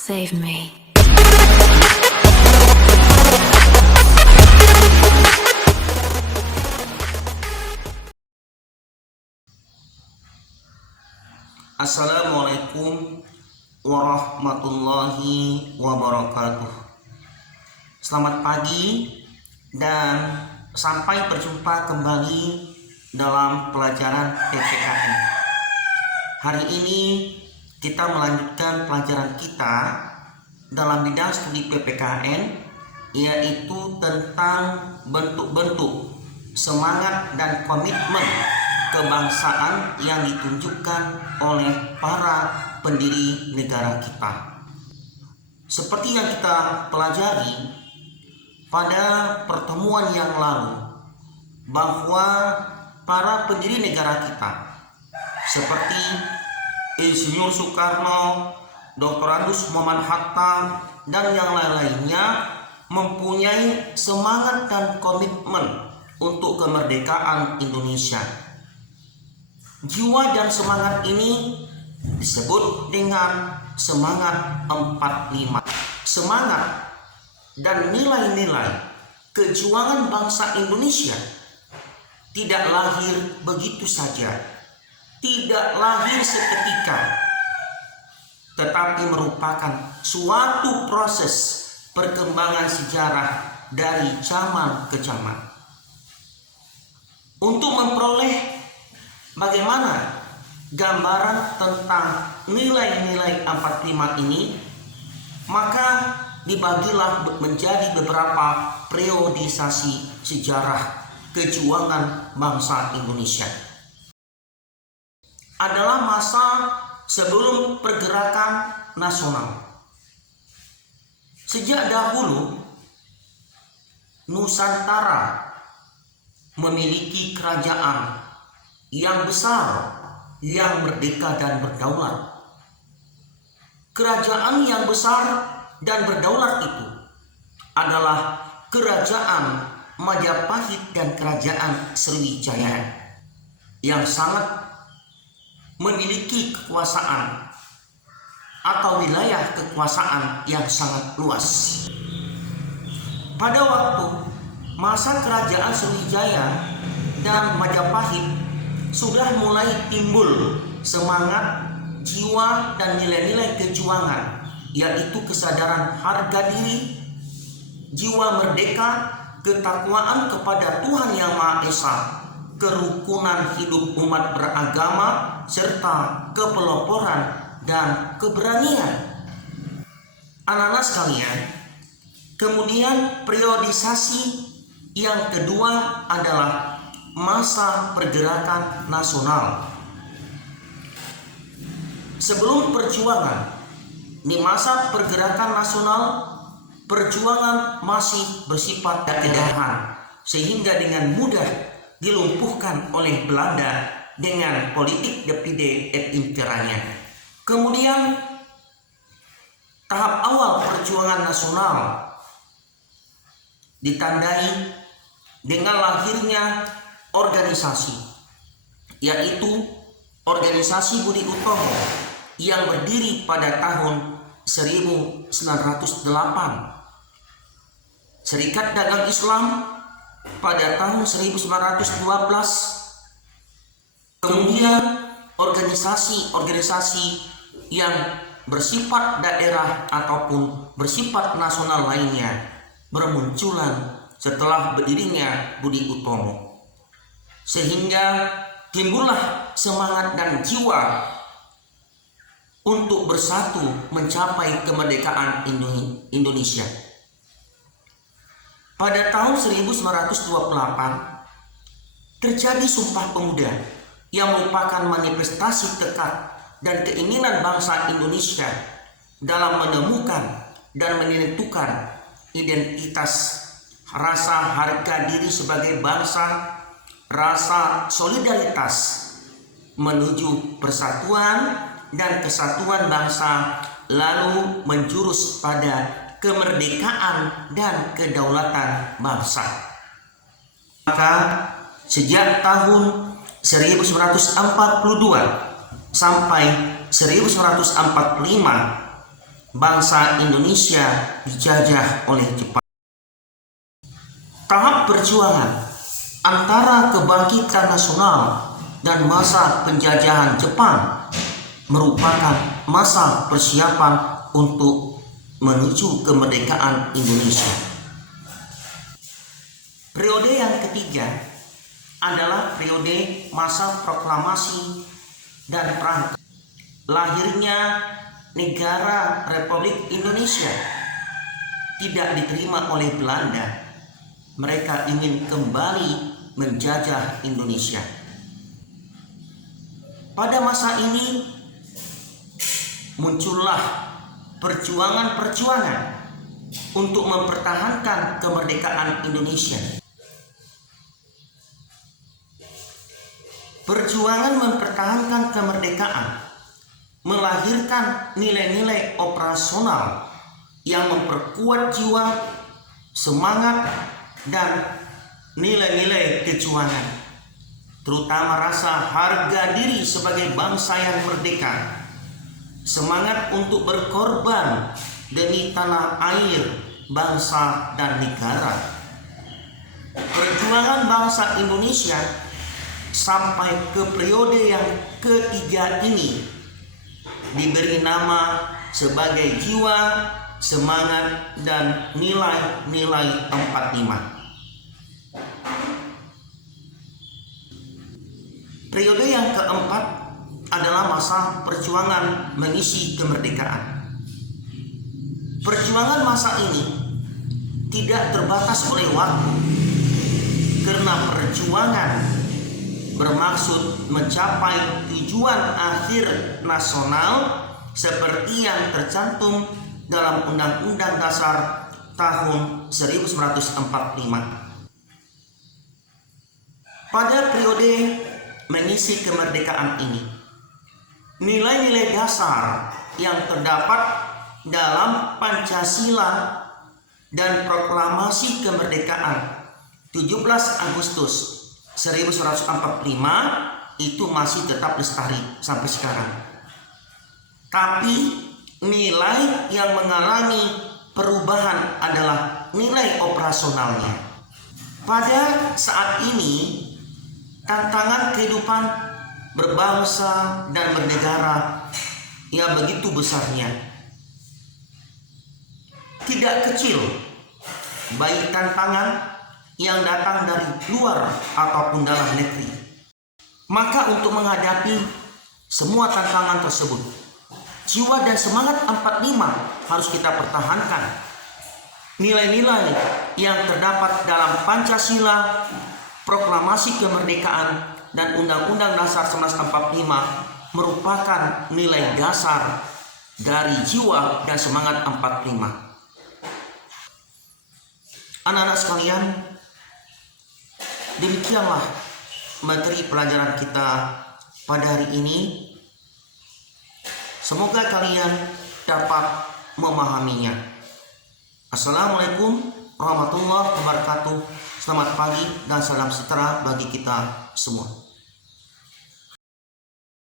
Save me. Assalamualaikum warahmatullahi wabarakatuh. Selamat pagi dan sampai berjumpa kembali dalam pelajaran PPKN. Hari ini kita melanjutkan pelajaran kita dalam bidang studi PPKN, yaitu tentang bentuk-bentuk semangat dan komitmen kebangsaan yang ditunjukkan oleh para pendiri negara kita. Seperti yang kita pelajari pada pertemuan yang lalu, bahwa para pendiri negara kita seperti Insinyur Soekarno, Dr. Andes Muhammad Hatta, dan yang lain-lainnya mempunyai semangat dan komitmen untuk kemerdekaan Indonesia. Jiwa dan semangat ini disebut dengan semangat 45. Semangat dan nilai-nilai kejuangan bangsa Indonesia tidak lahir begitu saja, tidak lahir seketika, tetapi merupakan suatu proses perkembangan sejarah dari zaman ke zaman. Untuk memperoleh bagaimana gambaran tentang nilai-nilai 45 ini, maka dibagilah menjadi beberapa periodisasi sejarah kejuangan bangsa Indonesia. Adalah masa sebelum pergerakan nasional. Sejak dahulu, Nusantara memiliki kerajaan yang besar, yang merdeka dan berdaulat. Kerajaan yang besar dan berdaulat itu adalah Kerajaan Majapahit dan Kerajaan Sriwijaya, yang sangat memiliki kekuasaan atau wilayah kekuasaan yang sangat luas. Pada waktu masa Kerajaan Sriwijaya dan Majapahit sudah mulai timbul semangat, jiwa, dan nilai-nilai kejuangan, yaitu kesadaran harga diri, jiwa merdeka, ketakwaan kepada Tuhan Yang Maha Esa, kerukunan hidup umat beragama, serta kepeloporan dan keberanian. Anak-anak sekalian, kemudian periodisasi yang kedua adalah masa pergerakan nasional. Sebelum perjuangan, di masa pergerakan nasional, perjuangan masih bersifat kedahan, sehingga dengan mudah dilumpuhkan oleh Belanda dengan politik divide et imperanya. Kemudian tahap awal perjuangan nasional ditandai dengan lahirnya organisasi, yaitu Organisasi Budi Utomo yang berdiri pada tahun 1908, Serikat Dagang Islam pada tahun 1912, kemudian organisasi-organisasi yang bersifat daerah ataupun bersifat nasional lainnya bermunculan setelah berdirinya Budi Utomo, sehingga timbullah semangat dan jiwa untuk bersatu mencapai kemerdekaan Indonesia. Pada tahun 1928 terjadi Sumpah Pemuda yang merupakan manifestasi tekad dan keinginan bangsa Indonesia dalam menemukan dan menentukan identitas, rasa harga diri sebagai bangsa, rasa solidaritas menuju persatuan dan kesatuan bangsa, lalu menjurus pada kemerdekaan dan kedaulatan bangsa. Maka sejak tahun 1942 sampai 1945 bangsa Indonesia dijajah oleh Jepang. Tahap perjuangan antara kebangkitan nasional dan masa penjajahan Jepang merupakan masa persiapan untuk menuju kemerdekaan Indonesia. Periode yang ketiga adalah periode masa proklamasi dan perang. Lahirnya negara Republik Indonesia tidak diterima oleh Belanda. Mereka ingin kembali menjajah Indonesia. Pada masa ini muncullah perjuangan-perjuangan untuk mempertahankan kemerdekaan Indonesia. Perjuangan mempertahankan kemerdekaan melahirkan nilai-nilai operasional yang memperkuat jiwa, semangat, dan nilai-nilai kejuangan, terutama rasa harga diri sebagai bangsa yang merdeka, semangat untuk berkorban demi tanah air, bangsa, dan negara. Perjuangan bangsa Indonesia sampai ke periode yang ketiga ini diberi nama sebagai jiwa, semangat, dan nilai-nilai 45. Periode yang keempat adalah masa perjuangan mengisi kemerdekaan. Perjuangan masa ini tidak terbatas oleh waktu, karena perjuangan bermaksud mencapai tujuan akhir nasional seperti yang tercantum dalam Undang-Undang Dasar tahun 1945. Pada periode mengisi kemerdekaan ini, nilai-nilai dasar yang terdapat dalam Pancasila dan Proklamasi Kemerdekaan 17 Agustus 1945 itu masih tetap lestari sampai sekarang. Tapi nilai yang mengalami perubahan adalah nilai operasionalnya. Pada saat ini, tantangan kehidupan berbangsa dan bernegara yang begitu besarnya. Tidak kecil, baik tantangan yang datang dari luar ataupun dalam negeri. Maka untuk menghadapi semua tantangan tersebut, jiwa dan semangat 45 harus kita pertahankan. Nilai-nilai yang terdapat dalam Pancasila, Proklamasi Kemerdekaan, dan Undang-Undang Dasar 1945 merupakan nilai dasar dari jiwa dan semangat 45. Anak-anak sekalian, demikianlah materi pelajaran kita pada hari ini. Semoga kalian dapat memahaminya. Assalamualaikum warahmatullahi wabarakatuh. Selamat pagi dan salam sejahtera bagi kita semua.